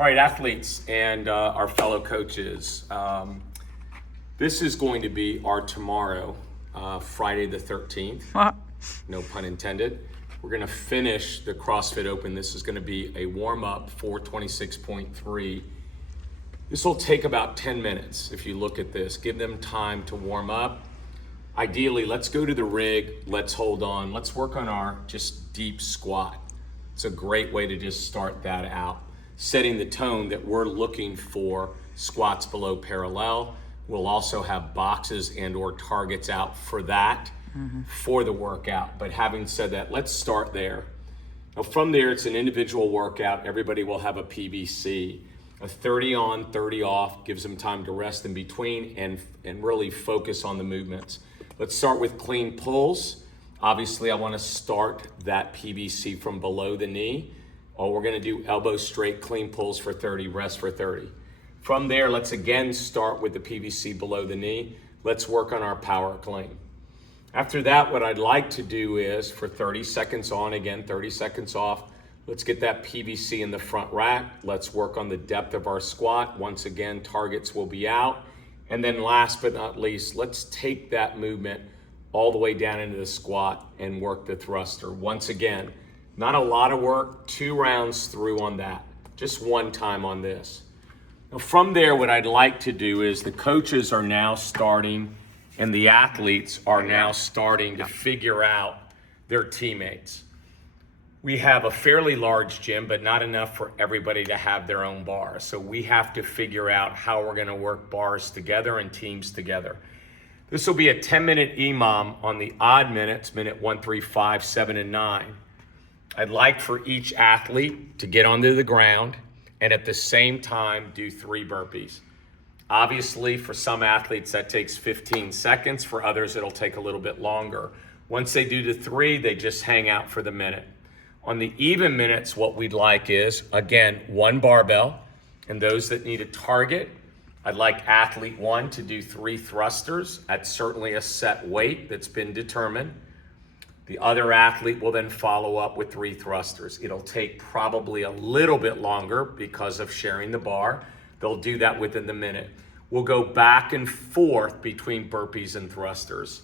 All right, athletes and our fellow coaches. This is going to be our tomorrow, Friday the 13th. No pun intended. We're going to finish the CrossFit Open. This is going to be a warm-up for 26.3. This will take about 10 minutes if you look at this. Give them time to warm up. Ideally, let's go to the rig. Let's hold on. Let's work on our just deep squat. It's a great way to just start that out. Setting the tone that we're looking for squats below parallel. We'll also have boxes and or targets out for that for the workout. But having said that, let's start there. Now from there, it's an individual workout. Everybody will have a PBC. A 30 on, 30 off, gives them time to rest in between and really focus on the movements. Let's start with clean pulls. Obviously, I want to start that PBC from below the knee. Or we're going to do elbow straight clean pulls for 30, rest for 30. From there, let's again start with the PVC below the knee. Let's work on our power clean. After that, what I'd like to do is for 30 seconds on, again, 30 seconds off, let's get that PVC in the front rack. Let's work on the depth of our squat. Once again, targets will be out. And then last but not least, let's take that movement all the way down into the squat and work the thruster. Once again, not a lot of work, 2 rounds through on that, just one time on this. Now from there, what I'd like to do is the coaches are now starting and the athletes are now starting to figure out their teammates. We have a fairly large gym, but not enough for everybody to have their own bar. So we have to figure out how we're gonna work bars together and teams together. This will be a 10-minute EMOM on the odd minutes, minute 1, 3, 5, 7, and 9. I'd like for each athlete to get onto the ground and at the same time do 3 burpees. Obviously, for some athletes, that takes 15 seconds. For others, it'll take a little bit longer. Once they do the 3, they just hang out for the minute. On the even minutes, what we'd like is, again, 1 barbell. And those that need a target, I'd like athlete 1 to do 3 thrusters at certainly a set weight that's been determined. The other athlete will then follow up with 3 thrusters. It'll take probably a little bit longer because of sharing the bar. They'll do that within the minute. We'll go back and forth between burpees and thrusters.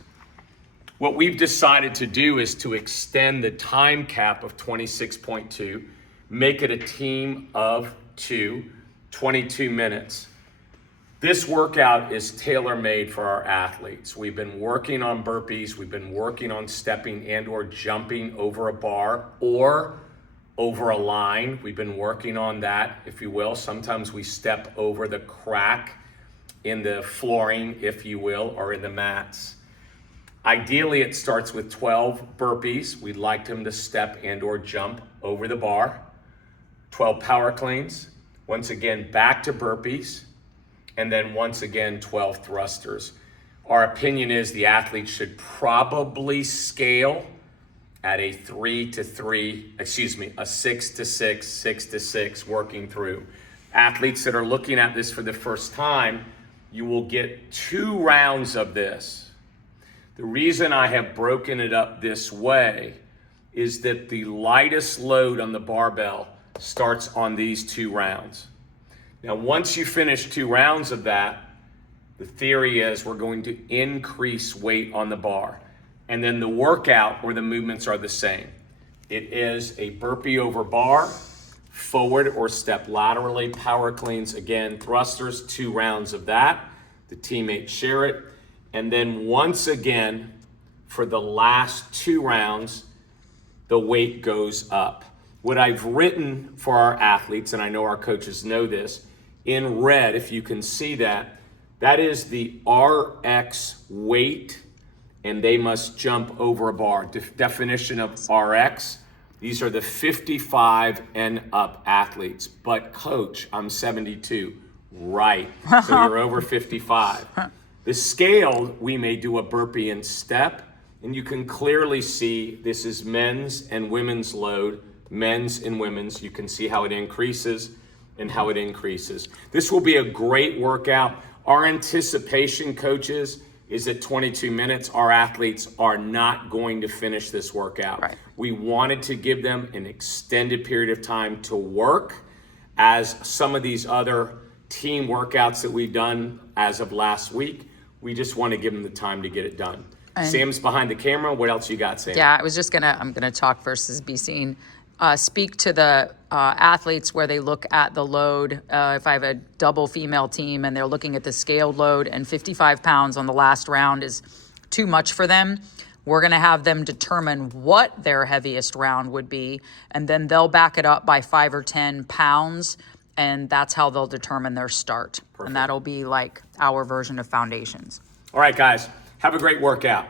What we've decided to do is to extend the time cap of 26.2, make it a team of 2, 22 minutes. This workout is tailor-made for our athletes. We've been working on burpees, we've been working on stepping and or jumping over a bar or over a line. We've been working on that, if you will. Sometimes we step over the crack in the flooring, if you will, or in the mats. Ideally, it starts with 12 burpees. We'd like them to step and or jump over the bar. 12 power cleans. Once again, back to burpees. And then once again, 12 thrusters. Our opinion is the athlete should probably scale at a 3 to 3, a 6 to 6, 6 to 6, working through. Athletes that are looking at this for the first time, you will get 2 rounds of this. The reason I have broken it up this way is that the lightest load on the barbell starts on these 2 rounds. Now, once you finish 2 rounds of that, the theory is we're going to increase weight on the bar. And then the workout or the movements are the same. It is a burpee over bar, forward or step laterally, power cleans, again, thrusters, 2 rounds of that. The teammates share it. And then once again, for the last 2 rounds, the weight goes up. What I've written for our athletes, and I know our coaches know this, in red, if you can see that, that is the RX weight, and they must jump over a bar. Definition of RX, these are the 55 and up athletes. But coach, I'm 72. Right, so you're over 55. The scale, we may do a burpee and step, and you can clearly see this is men's and women's load, men's and women's. You can see how it increases and how it increases. This will be a great workout. Our anticipation, coaches, is at 22 minutes. Our athletes are not going to finish this workout. Right. We wanted to give them an extended period of time to work as some of these other team workouts that we've done as of last week. We just want to give them the time to get it done. Sam's behind the camera. What else you got, Sam? Yeah, I'm gonna talk versus be seen. Speak to the athletes where they look at the load. If I have a double female team and they're looking at the scaled load and 55 pounds on the last round is too much for them, we're gonna have them determine what their heaviest round would be, and then they'll back it up by 5 or 10 pounds, and that's how they'll determine their start. Perfect. And that'll be like our version of foundations. All right, guys, have a great workout.